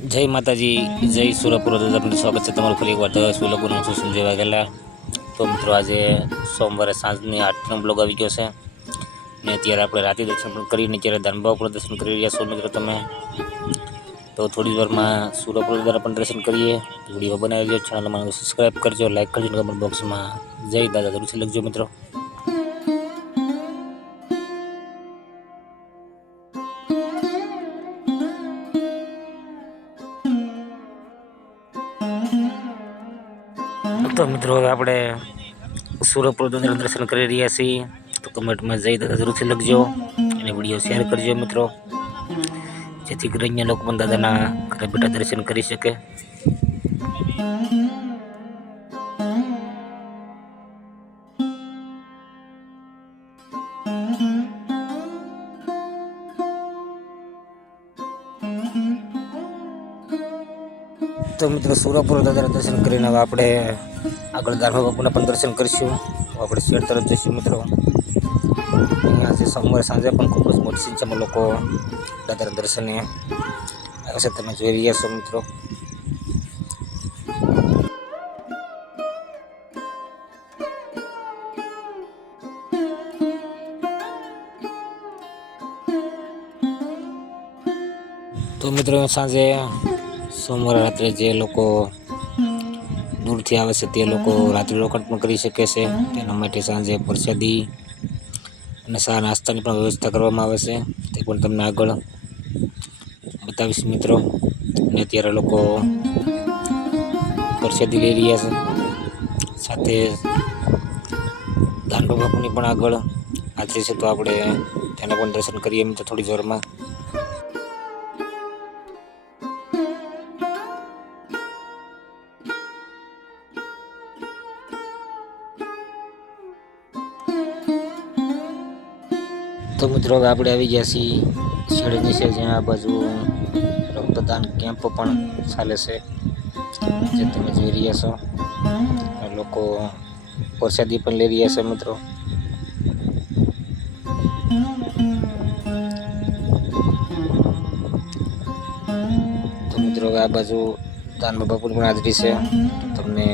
જય માતાજી, જય સુરપુર તમને સ્વાગત છે તમારું ફરી એકવાર. તો સુલભનું હું છું સંજય વાઘેલા. તો મિત્રો આજે સોમવારે સાંજની 8નો બ્લોગ આવી ગયો છે ને અત્યારે આપણે રાતે દર્શન પણ કરીને અત્યારે ધાનબાવ પણ દર્શન કરી રહ્યા છો મિત્રો તમે. તો થોડી વારમાં સુરપુર દ્વારા પણ દર્શન કરીએ. વિડીયો બનાવી લો, ચેનલમાં સબસ્ક્રાઈબ કરજો, લાઈક કરજો, કમેન્ટ બોક્સમાં જય દાદા જરૂરથી લખજો મિત્રો. તો મિત્રો હવે આપણે સુરપુર દર્શન કરી રહ્યા છીએ. તો કમેન્ટમાં જય દાદા જરૂરથી લખજો અને વિડીયો શેર કરજો મિત્રો, જેથી કરીને લોકો પણ દાદાના ઘરે બેઠા દર્શન કરી શકે. તો મિત્રો સુરપુર દાદાના દર્શન કરીને હવે આપણે આગળ દાનવા બાપુના પણ દર્શન કરીશું. તો આપણે શેર તરફ જઈશું મિત્રો. અહીંયા આજે સોમવારે સાંજે પણ ખૂબ જ મોટી સંખ્યામાં લોકો દાદાના દર્શને આવે છે, તમે જોઈ રહ્યા છો મિત્રો. તો મિત્રો સાંજે સોમવારે રાત્રે જે લોકો દૂરથી આવે છે તે લોકો રાત્રિ રોકાણ પણ કરી શકે છે. તેના માટે સાંજે પ્રસાદી અને ચા નાસ્તાની પણ વ્યવસ્થા કરવામાં આવે છે, તે પણ તમને આગળ બતાવીશ મિત્રો. અને અત્યારે લોકો પ્રસાદી લઈ રહ્યા છે, સાથે દાંડો બાપુની પણ આગળ હાજરી છે. તો આપણે તેના પણ દર્શન કરીએ મિત્રો થોડી જોરમાં. તો મિત્રો હવે આપણે આવી ગયા છીએ શેડ નીચે, જ્યાં આ બાજુ રક્તદાન કેમ્પ પણ ચાલે છે, જે તમે જોઈ રહ્યા છો. લોકો પ્રસાદી પણ લઈ રહ્યા છે મિત્રો. તો મિત્રો હવે આ બાજુ દાનબા બાપુની પણ હાજરી છે, તમને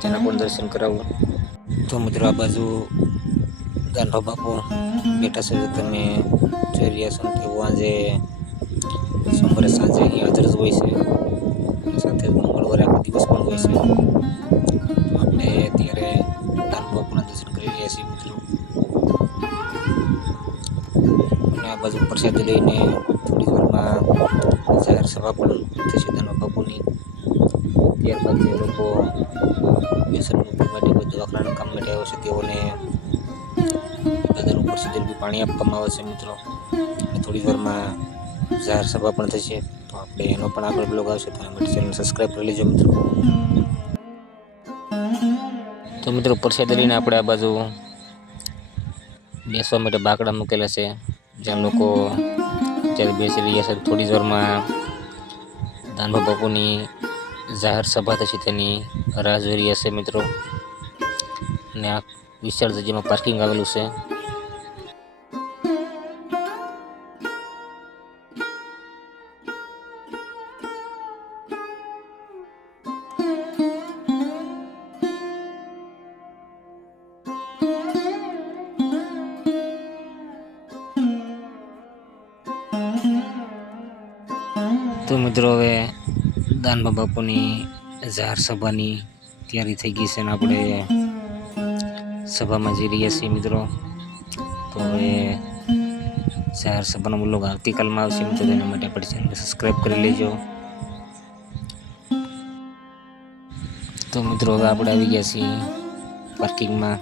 તેના પણ દર્શન કરાવું. તો મિત્રો આ બાજુ દાનબા બાપુ બેઠા છે, તમે જોઈ રહ્યા છો. તેઓ આજે સોમવારે સાંજે અહીં હાજર જ હોય છે, સાથે મંગળવારે આખો દિવસ પણ હોય છે. તો આપણે અત્યારે દાનબા બાપુના દર્શન કરી રહ્યા છીએ મિત્રો. અને આ બાજુ પ્રસાદી લઈને થોડી વારમાં જાહેર સભા પણ થશે દાનબા બાપુની. ત્યારબાદ જે લોકો વ્યસન મુક્તિ માટે કોઈ દવાખાનાના કામ માટે આવ્યો છે તેઓને દાદાનું પ્રસાદી બી પાણી આપવામાં આવે છે મિત્રો. અને થોડી વારમાં જાહેર સભા પણ થશે, તો આપણે એનો પણ આગળ બ્લોગ આવશે, તો એના માટે ચેનલ સબસ્ક્રાઈબ કરી લેજો મિત્રો. તો મિત્રો પ્રસાદી લઈને આપણે આ બાજુ બેસવા માટે બાકડા મૂકેલા છે, જ્યાં લોકો અત્યારે બેસી રહ્યા છે. થોડી વારમાં દાનબા બાપુની જાહેર સભા થશે, તેની રાહ જોઈ રહ્યા છે મિત્રો. અને આ વિશાળ જગ્યામાં પાર્કિંગ આવેલું છે. તો મિત્રો હવે દાનબા બાપુની જાહેર સભાની તૈયારી થઈ ગઈ છે અને આપણે સભામાં જઈ રહ્યા છીએ મિત્રો. તો હવે જાહેર સભાનો બ્લોગ આવતીકાલમાં આવશે મિત્રો, તેના માટે આપણે ચેનલ સબસ્ક્રાઈબ કરી લેજો. તો મિત્રો હવે આપણે આવી ગયા છીએ પાર્કિંગમાં,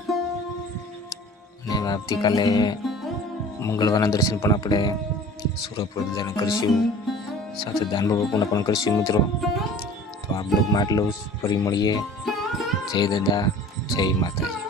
અને આવતીકાલે મંગળવારના દર્શન પણ આપણે સુરપુર દાદાના કરીશું, સાથે દાનબા બાપુના પણ કરીશું મિત્રો. તો આ બ્લોગમાં આટલું જ, ફરી મળીએ. જય દાદા, જય માતાજી.